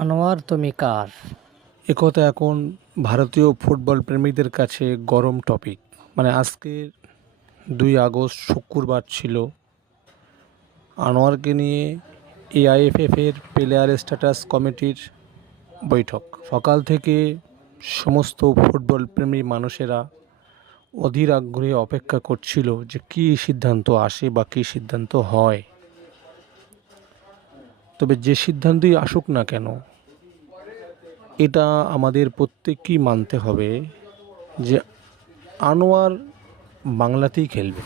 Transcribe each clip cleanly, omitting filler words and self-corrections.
আনোয়ার তুমি কার? একথা এখন ভারতীয় ফুটবল প্রেমীদের কাছে গরম টপিক। আজকের 2 আগস্ট শুক্রবার ছিল আনোয়ারকে নিয়ে এআইএফএফের প্লেয়ার স্ট্যাটাস কমিটির বৈঠক। সকাল থেকে সমস্ত ফুটবল প্রেমী মানুষেরা অধীর আগ্রহে অপেক্ষা করছিল যে কী সিদ্ধান্ত আসে বা কী সিদ্ধান্ত হয়। তবে যে সিদ্ধান্তই আসুক না কেন, এটা আমাদের প্রত্যেককেই মানতে হবে যে আনোয়ার বাংলাতেই খেলবে।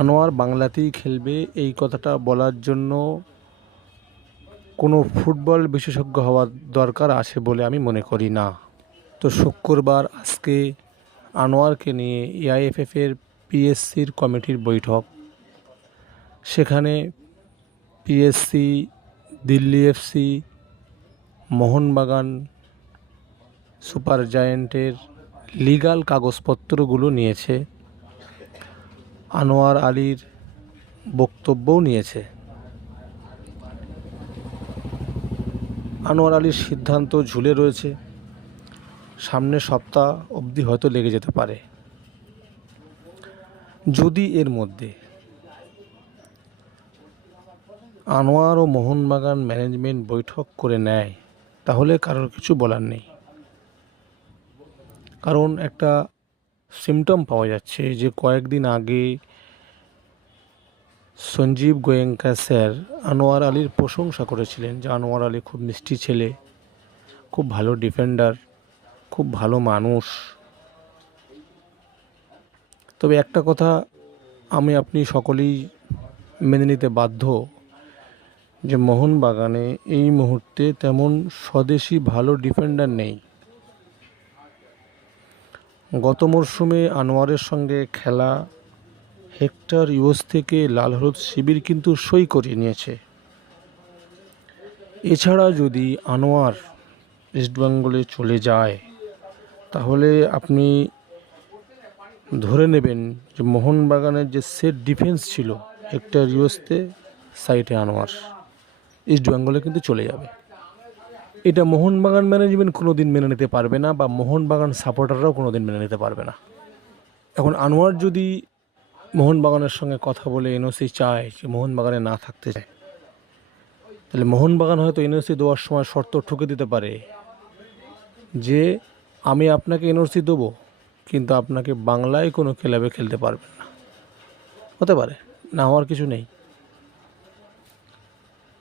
আনোয়ার বাংলাতেই খেলবে, এই কথাটা বলার জন্য কোনো ফুটবল বিশেষজ্ঞ হওয়ার দরকার আছে বলে আমি মনে করি না। তো শুক্রবার আজকে আনোয়ারকে নিয়ে এআইএফএফের পিএসসির কমিটির বৈঠক। সেখানে PSC, Delhi FC, Mohun Bagan, super জায়েন্টের legal কাগজপত্রগুলো নিয়েছে, আনোয়ার আলীর বক্তব্যও নিয়েছে। আনোয়ার আলীর সিদ্ধান্ত ঝুলে রয়েছে, সামনের সপ্তাহ অবধি হয়তো লেগে যেতে পারে। যদি এর মধ্যে আনোয়ার ও মোহনবাগান ম্যানেজমেন্ট বৈঠক করে নেয়, তাহলে কারোর কিছু বলার নেই। কারণ একটা সিমটম পাওয়া যাচ্ছে যে কয়েকদিন আগে সঞ্জীব গোয়েঙ্কা স্যার আনোয়ার আলীর প্রশংসা করেছিলেন যে আনোয়ার আলী খুব মিষ্টি ছেলে, খুব ভালো ডিফেন্ডার, খুব ভালো মানুষ। তবে একটা কথা আমি আপনি সকলেই মেনে নিতে বাধ্য যে মোহনবাগানে এই মুহূর্তে তেমন স্বদেশি ভালো ডিফেন্ডার নেই। গত মরশুমে আনোয়ারের সঙ্গে খেলা হেক্টর ইউএস থেকে লাল হলুদ শিবির কিন্তু সই করিয়ে নিয়েছে। এছাড়া যদি আনোয়ার ইস্টবেঙ্গলে চলে যায়, তাহলে আপনি ধরে নেবেন যে মোহনবাগানের যে সেট ডিফেন্স ছিল হেক্টর ইউএসতে, সাইটে আনোয়ার, ইস্টবেঙ্গলে কিন্তু চলে যাবে। এটা মোহনবাগান ম্যানেজমেন্ট কোনো দিন মেনে নিতে পারবে না, বা মোহনবাগান সাপোর্টাররাও কোনো দিন মেনে নিতে পারবে না। এখন আনোয়ার যদি মোহনবাগানের সঙ্গে কথা বলে এনওসি চায়, যে মোহনবাগানে না থাকতে চায়, তাহলে মোহনবাগান হয়তো এনওসি দেওয়ার সময় শর্ত ঠুকে দিতে পারে যে আমি আপনাকে এনওসি দেবো, কিন্তু আপনাকে বাংলায় কোনো ক্লাবে খেলতে পারবেন না। হতে পারে, না হওয়ার কিছু নেই।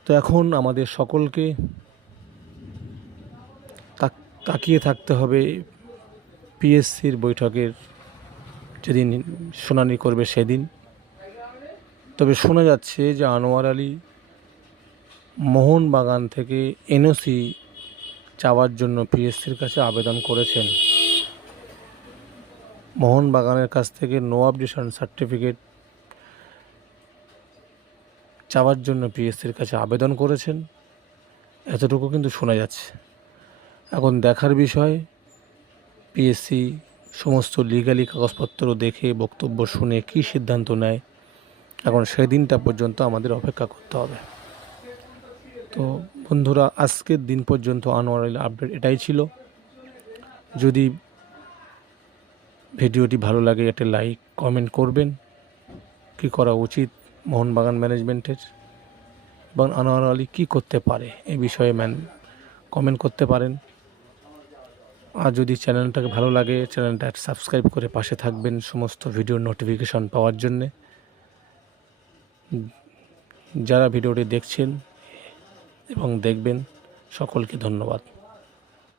তো এখন আমাদের সকলকে তাকিয়ে থাকতে হবে পিএসসির বৈঠকের যেদিন শুনানি করবে সেদিন। তবে শোনা যাচ্ছে যে আনোয়ার আলী মোহনবাগান থেকে এনওসি চাওয়ার জন্য পিএসসির কাছে আবেদন করেছেন। মোহনবাগানের কাছ থেকে নো অবজেকশন সার্টিফিকেট চাওয়ার জন্য পিএসসির কাছে আবেদন করেছেন, এতটুকু কিন্তু শোনা যাচ্ছে। এখন দেখার বিষয়, পিএসসি সমস্ত লিগালি কাগজপত্র দেখে বক্তব্য শুনে কী সিদ্ধান্ত নেয়। এখন সেদিনটা পর্যন্ত আমাদের অপেক্ষা করতে হবে। তো বন্ধুরা, আজকের দিন পর্যন্ত আনোয়ার আলীর আপডেট এটাই ছিল। যদি ভিডিওটি ভালো লাগে একটা লাইক কমেন্ট করবেন, কী করা উচিত মোহনবাগান ম্যানেজমেন্টের, এবং আনোয়ার আলী কী করতে পারে এই বিষয়ে কমেন্ট করতে পারেন। আর যদি চ্যানেলটাকে ভালো লাগে, চ্যানেলটা সাবস্ক্রাইব করে পাশে থাকবেন সমস্ত ভিডিওর নোটিফিকেশন পাওয়ার জন্যে। যারা ভিডিওটি দেখছেন এবং দেখবেন, সকলকে ধন্যবাদ।